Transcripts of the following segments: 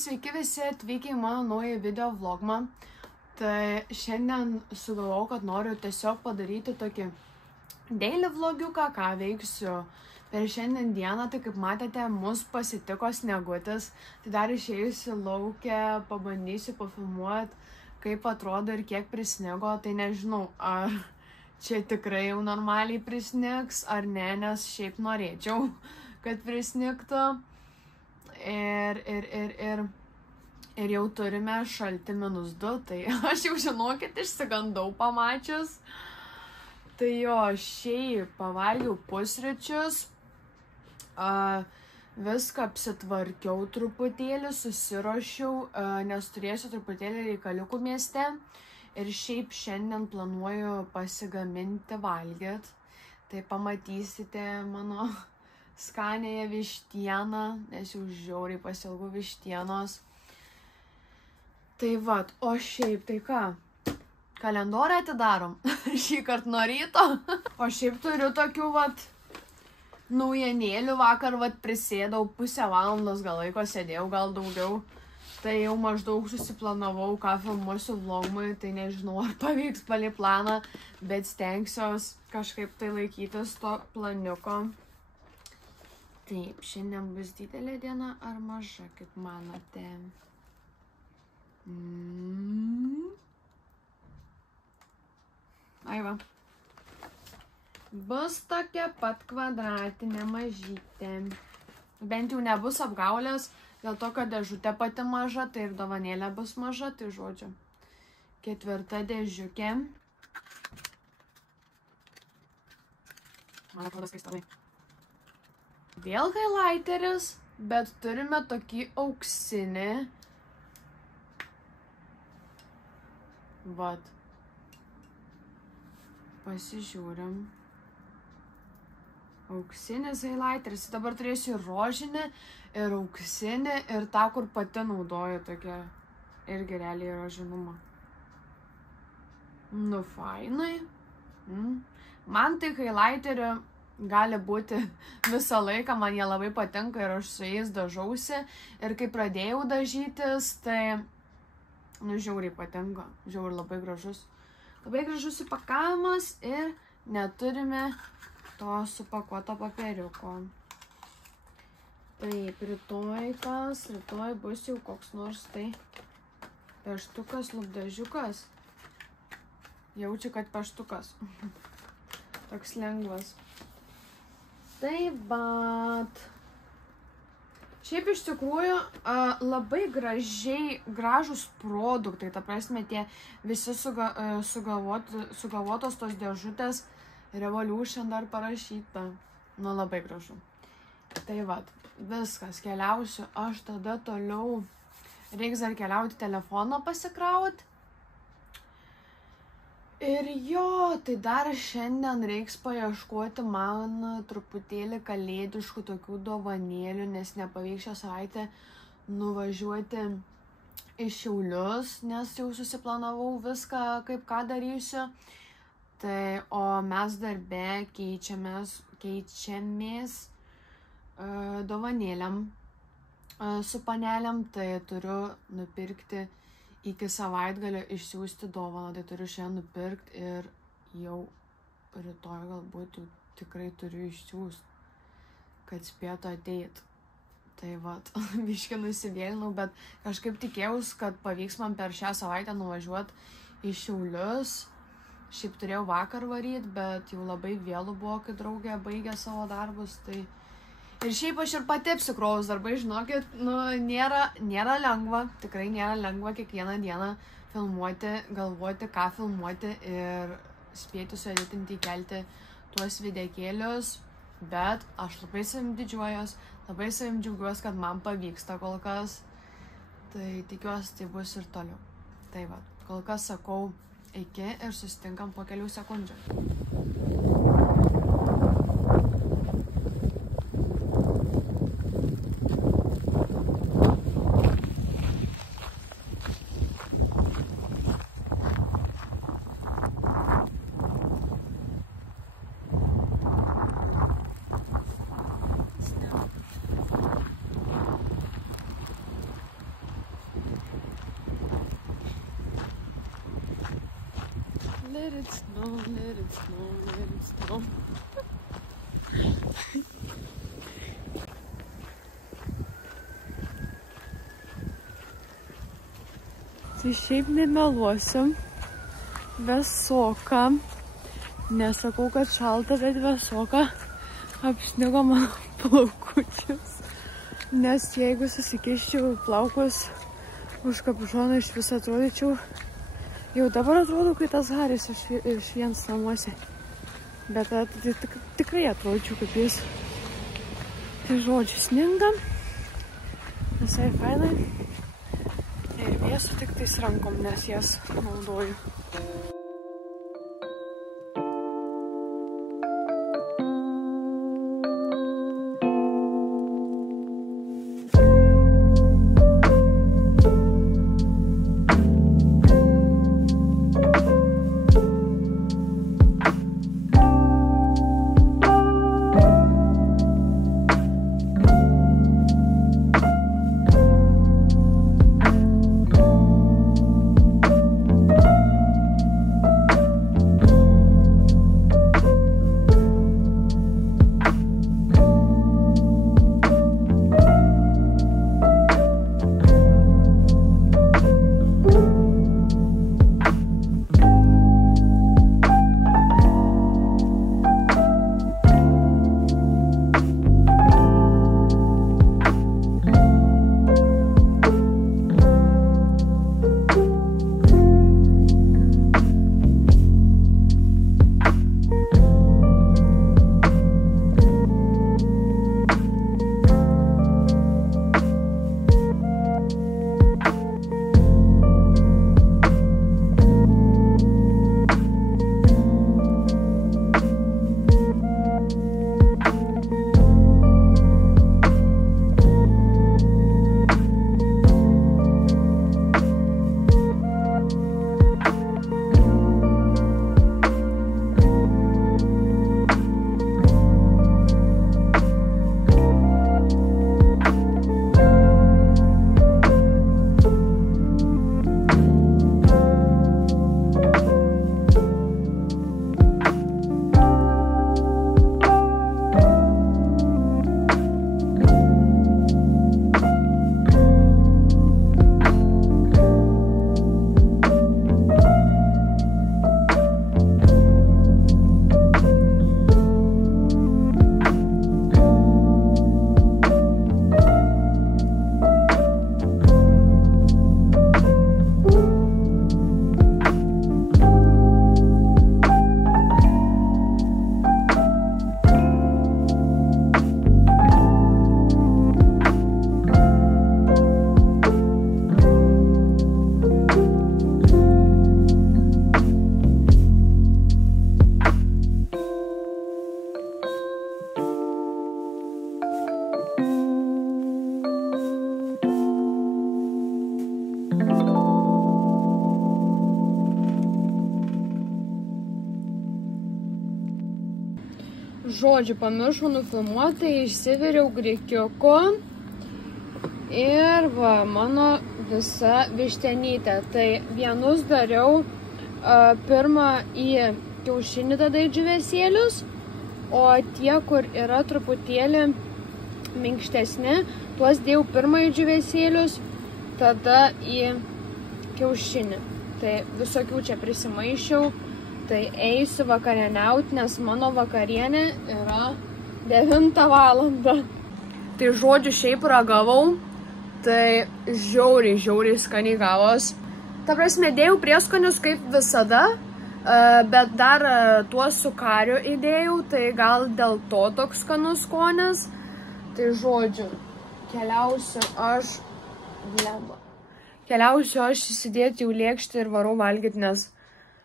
sveiki visi atvykę į mano naują video vlogmą. Tai šiandien sugalvojau, kad noriu tiesiog padaryti tokį daily vlogiuką, ką veiksiu per šiandien dieną. Tai kaip matėte, mus pasitiko sniegutis. Tai dar išėjusi lauke, pabandysiu pafilmuoti, kaip atrodo ir kiek prisnigo. Tai nežinau, ar čia tikrai jau normaliai prisnigs ar ne, nes šiaip norėčiau, kad prisnigtų. Ir jau turime šaltį -2, tai aš jau žinokit išsigandau pamačius. Tai jo, šiaip pavalgiau pusryčius, viską apsitvarkiau truputėlį, susiruošiau, nes turėsiu truputėlį reikaliukų mieste. Ir šiaip šiandien planuoju pasigaminti valgyt. Tai pamatysite mano skanėje vištieną, nes jau žiauriai pasiilgau vištienos. Tai vat, o šiaip tai ką, kalendorių atidarom šį kartą nuo ryto. O šiaip turiu tokių vat naujienėlių, vakar vat prisėdau pusę valandos gal laiko sėdėjau, gal daugiau. Tai jau maždaug susiplanavau, ką filmuosiu vlogmui, tai nežinau, ar pavyks palei planą, bet stengsiuos kažkaip tai laikytis to planiuko. Taip, šiandien bus didelė diena ar maža, kaip manote? Ai va. Bus tokia pat kvadratinė mažytė. Bent jau nebus apgaulės, dėl to, kad dėžutė pati maža, tai ir dovanėlė bus maža, tai žodžiu. 4 dėžiukė. Man atrodo skaistalai. Vėl highlighteris, bet turime tokį auksinį. Vat. Pasižiūrim. Auksinis highlighteris. Dabar turėsiu ir rožinį, ir auksinį, ir tą, kur pati naudoju tokia irgi realiai rožinumą. Nu, fainai. Man tai highlighterių gali būti visą laiką, man jie labai patinka ir aš su jais dažausi. Ir kai pradėjau dažytis, tai, nu, žiauriai patinka. Žiauriai labai gražus. Labai gražus įpakavimas ir neturime to supakuoto papieriuko. Taip, rytoj bus jau koks nors tai peštukas, lūpdažiukas. Jaučiu, kad peštukas. Toks lengvas. Tai vat. Šiaip iš tikrųjų labai gražūs produktai, ta prasme tie visi sugalvotos tos dėžutės, Revolution dar parašyta. Nu, labai gražu. Tai vat, viskas, keliausiu aš tada toliau. Reiks dar keliauti telefoną pasikrauti. Ir jo, tai dar šiandien reiks paieškoti man truputėlį kalėdiškų tokių dovanėlių, nes nepavyks šią savaitę nuvažiuoti į Šiaulius, nes jau susiplanavau viską, kaip ką darysiu. Tai, o mes darbe keičiamės dovanėliam su panelėm, tai turiu nupirkti iki savaitgalio išsiųsti dovaną, tai turiu šiandien nupirkti ir jau rytoj galbūt jau tikrai turiu išsiųsti, kad spėtų ateit. Tai vat, biškį nusivėlinau, bet kažkaip tikėjaus, kad pavyks man per šią savaitę nuvažiuoti į Šiaulius. Šiaip turėjau vakar varyt, bet jau labai vėlų buvo, kai draugė baigė savo darbus, tai... Ir šiaip aš ir pati apsikrovus darbai, žinokit, nu, nėra lengva, tikrai nėra lengva kiekvieną dieną filmuoti, galvoti, ką filmuoti ir spėti sueditinti, įkelti tuos videokėlius, bet aš labai savim didžiuojuos, labai savim džiaugiuosi, kad man pavyksta kol kas, tai tikiuosi, tai bus ir toliau. Tai va, kol kas sakau iki ir susitinkam po kelių sekundžių. let it snow, let it snow, let it snow. Tai šiaip nemeluosiu, vėsoka, nesakau, kad šalta, bet vėsoka, apsnigo mano plaukučius, nes jeigu susikiščiau plaukus už kapišoną iš viso atrodyčiau, jau dabar atrodo, kai tas Haris iš viens namuose, bet tai tikrai atrodyčiau kaip jis. Tai žodžiu, sninga, visai fainai. Ir vėsu tik tais rankom, nes jas naudoju. Žodžiu, pamiršau nufilmuoti, išsiviriau grikiuku ir va, mano visa vištenytė. Tai vienus dariau pirmą į kiaušinį, tada į džiūvėsėlius, o tie, kur yra truputėlį minkštesni, tuos dėjau pirmą į džiūvėsėlius, tada į kiaušinį. Tai visokių čia prisimaišiau. Tai eisiu vakarieniauti, nes mano vakarienė yra 9 valandą. Tai žodžiu, šiaip ragavau, tai žiauriai skaniai gavos. Ta prasme, dėjau prieskonius kaip visada, bet dar tuos su kariu įdėjau, tai gal dėl to toks skanus skonis. Tai žodžiu, keliausiu aš įsidėti jau lėkštį ir varau valgyti, nes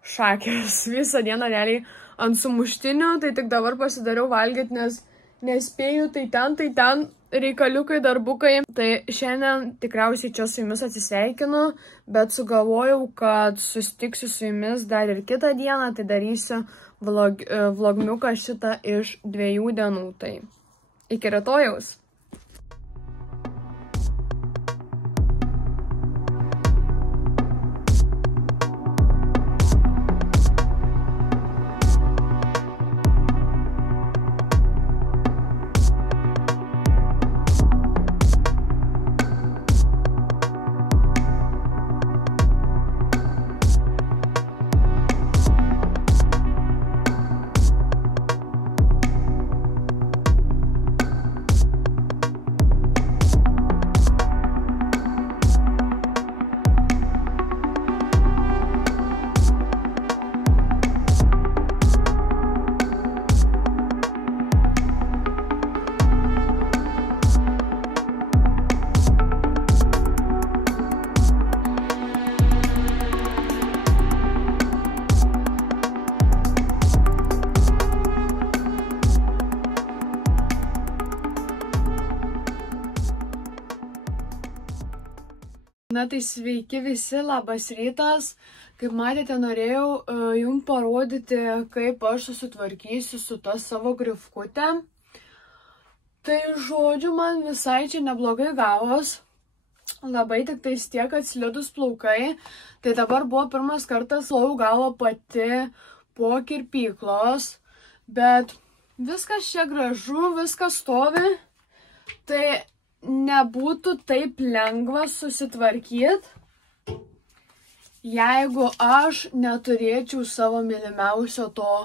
šakės visą dieną realiai ant sumuštinių, tai tik dabar pasidariau valgyti, nes nespėjau, tai ten reikaliukai, darbukai. Tai šiandien tikriausiai čia su jumis atsisveikinu, bet sugalvojau, kad susitiksiu su jumis dar ir kitą dieną, tai darysiu vlogmiuką šitą iš 2 dienų. Tai iki rytojaus. Na tai sveiki visi, labas rytas. Kaip matėte, norėjau jums parodyti, kaip aš susitvarkysiu su ta savo grifkutė. Tai žodžiu, man visai čia neblogai gavos. Labai tik tais tiek atslidus plaukai. Tai dabar buvo pirmas kartas, lau galvo pati po kirpyklos. Bet viskas čia gražu, viskas stovi. Tai nebūtų taip lengva susitvarkyti, jeigu aš neturėčiau savo mylimiausio to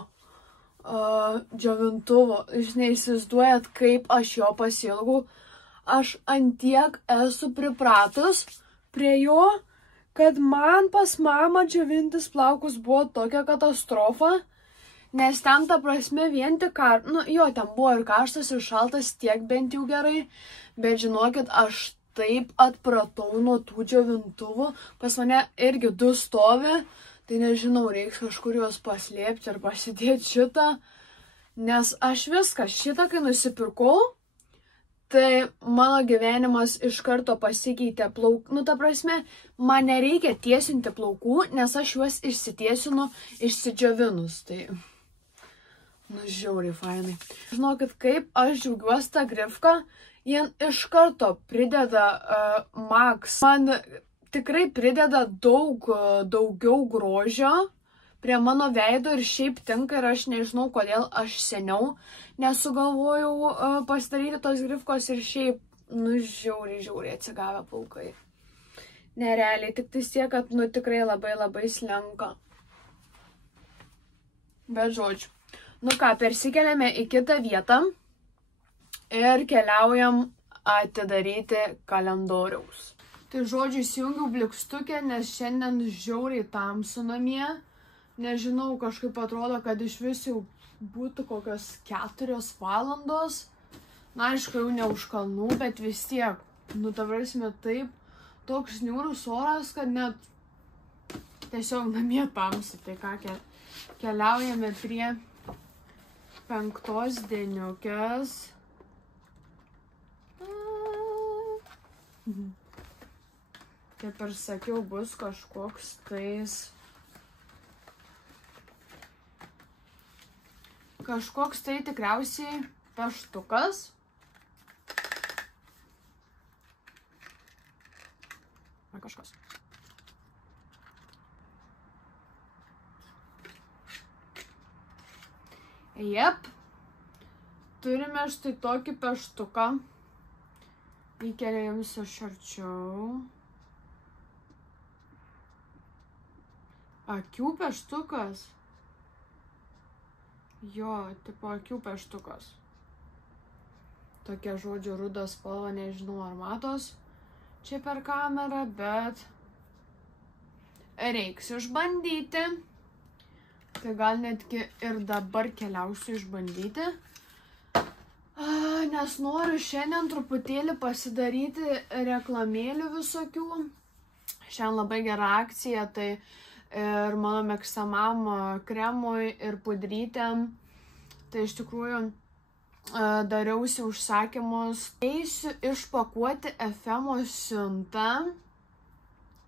džiovintuvo. Jūs neįsivaizduojat, kaip aš jo pasiilgau. Aš antiek esu pripratus prie jo, kad man pas mamą džiovintis plaukus buvo tokia katastrofa. Nes ten, ta prasme, vien tik, jo, ten buvo ir karštas, ir šaltas, tiek bent jau gerai. Bet žinokit, aš taip atpratau nuo tų džiovintuvų. Pas mane irgi 2 stovi, tai nežinau, reiks kažkur juos paslėpti ar pasidėti šitą. Nes aš viską, šitą, kai nusipirkau, tai mano gyvenimas iš karto pasikeitė plaukų. Ta prasme, man nereikia tiesinti plaukų, nes aš juos išsitiesinu išsidžiovinus. Tai... žiauriai fainai. Žinokit, kaip aš džiaugiuosi tą grifką, jie iš karto prideda Max. Man tikrai prideda daugiau grožio prie mano veido ir šiaip tinka ir aš nežinau, kodėl aš seniau nesugalvojau pasidaryti tos grifkos ir šiaip, žiauriai atsigavę plaukai. Nerealiai, tik tai tiek, kad, tikrai labai slenka. Bet žodžiu. Persikeliame į kitą vietą ir keliaujam atidaryti kalendoriaus. Tai žodžiu, įsijungiau blikstukę, nes šiandien žiauriai tamsu namie. Nežinau, kažkaip atrodo, kad iš vis jau būtų kokios 4 valandos. Na, aišku, jau ne už kalnų, bet vis tiek. Ta prasme, taip, toks niūrus oras, kad net tiesiog namie tamsu. Tai ką, keliaujame prie 5 dieniukės. Kaip ir sakiau, bus kažkoks tais... Kažkoks tai tikriausiai peštukas. Ar kažkas. Jep, turime štai tokį peštuką. Įkelia jums iš arčiau. Akių peštukas. Jo, tipo akių peštukas. Tokia, žodžiu, rudas spalva, nežinau ar matos čia per kamerą, bet reiks išbandyti. Tai gal netgi ir dabar keliausiu išbandyti. Nes noriu šiandien truputėlį pasidaryti reklamėlių visokių. Šiandien labai gera akcija, tai ir mano mėgstamam kremui ir pudrytėm. Tai iš tikrųjų dariausi užsakymus. Eisiu išpakuoti FM siuntą.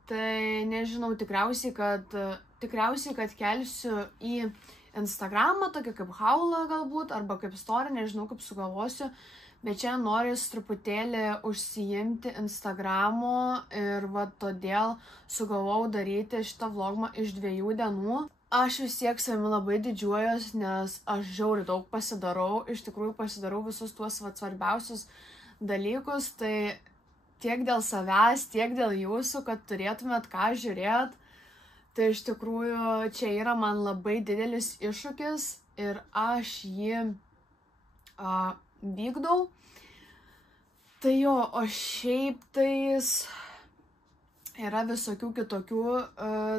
Tai nežinau, tikriausiai, kad kelsiu į Instagramą, tokia kaip haulą galbūt, arba kaip story, nežinau, kaip sugalvosiu. Bet čia noris truputėlį užsiimti Instagramo ir todėl sugalvojau daryti šitą vlogmą iš 2 dienų. Aš vis tiek savimi labai didžiuojuos, nes aš žiauriai daug pasidarau. Iš tikrųjų pasidarau visus tuos svarbiausius dalykus. Tai tiek dėl savęs, tiek dėl jūsų, kad turėtumėt ką žiūrėt. Tai iš tikrųjų čia yra man labai didelis iššūkis ir aš jį vykdau. Tai jo, o šiaip tais yra visokių kitokių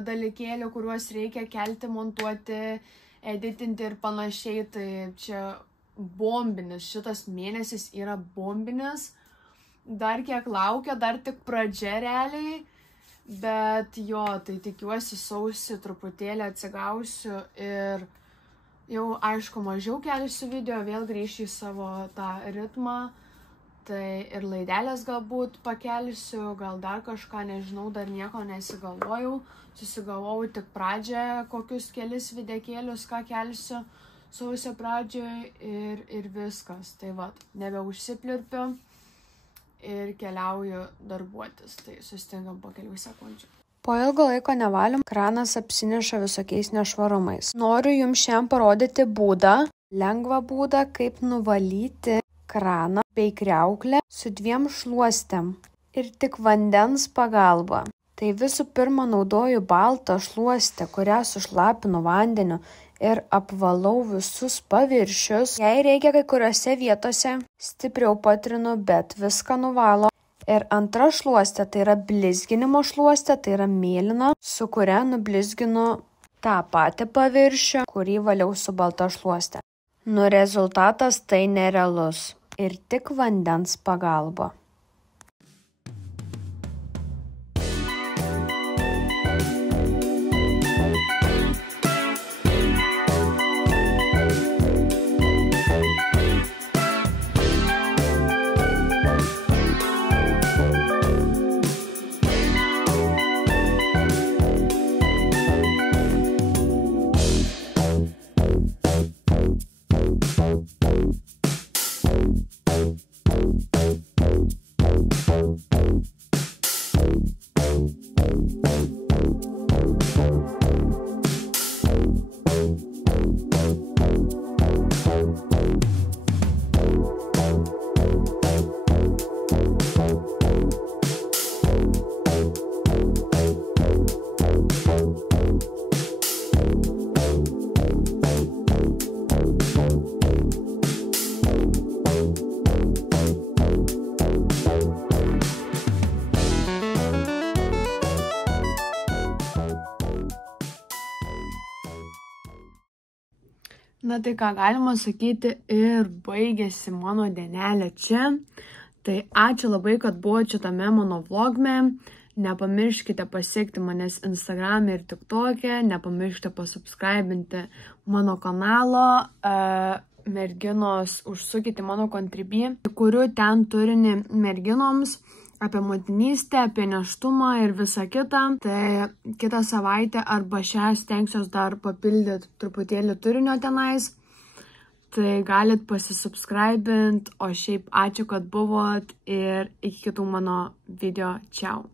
dalykėlių, kuriuos reikia kelti, montuoti, editinti ir panašiai. Tai čia bombinis, šitas mėnesis yra bombinis. Dar kiek laukia, dar tik pradžia realiai. Bet jo, tai tikiuosi sausį truputėlį atsigausiu ir jau aišku mažiau kelsiu video, vėl grįšiu į savo tą ritmą. Tai ir laidelės galbūt pakelsiu, gal dar kažką, nežinau, dar nieko nesigalvojau. Susigalvojau tik pradžią, kokius kelis videkėlius, ką kelsiu sausio pradžioje ir viskas. Tai va, nebeužsiplirpiu ir keliauju darbuotis. Tai susitinkam po kelių sekundžių. Po ilgo laiko nevalym, kranas apsineša visokiais nešvarumais. Noriu jums šiandien parodyti būdą, lengvą būdą, kaip nuvalyti kraną bei kriauklę su 2 šluostėm ir tik vandens pagalba. Tai visų pirma naudoju baltą šluostę, kurią sušlapinu vandeniu ir apvalau visus paviršius. Jei reikia kai kuriuose vietose, stipriau patrinu, bet viską nuvalo. Ir antra šluostė, tai yra blizginimo šluostė, tai yra mėlyna, su kuria nublizginu tą patį paviršių, kurį valiau su balta šluostė. Rezultatas tai nerealus ir tik vandens pagalba. Na tai ką galima sakyti, ir baigėsi mano dienelė čia. Tai ačiū labai, kad buvote šitame mano vlogme. Nepamirškite pasiekti manęs Instagram'e ir TikTok'e. Nepamirškite pasubscribinti mano kanalo. Merginos, užsukite mano Contribui, kuriu ten turinį merginoms apie motinystę, apie nėštumą ir visą kitą. Tai kitą savaitę arba šią stengsiuos dar papildyti truputėlį turinio tenais. Tai galit pasisubscribint, o šiaip ačiū, kad buvot ir iki kitų mano video. Čiau.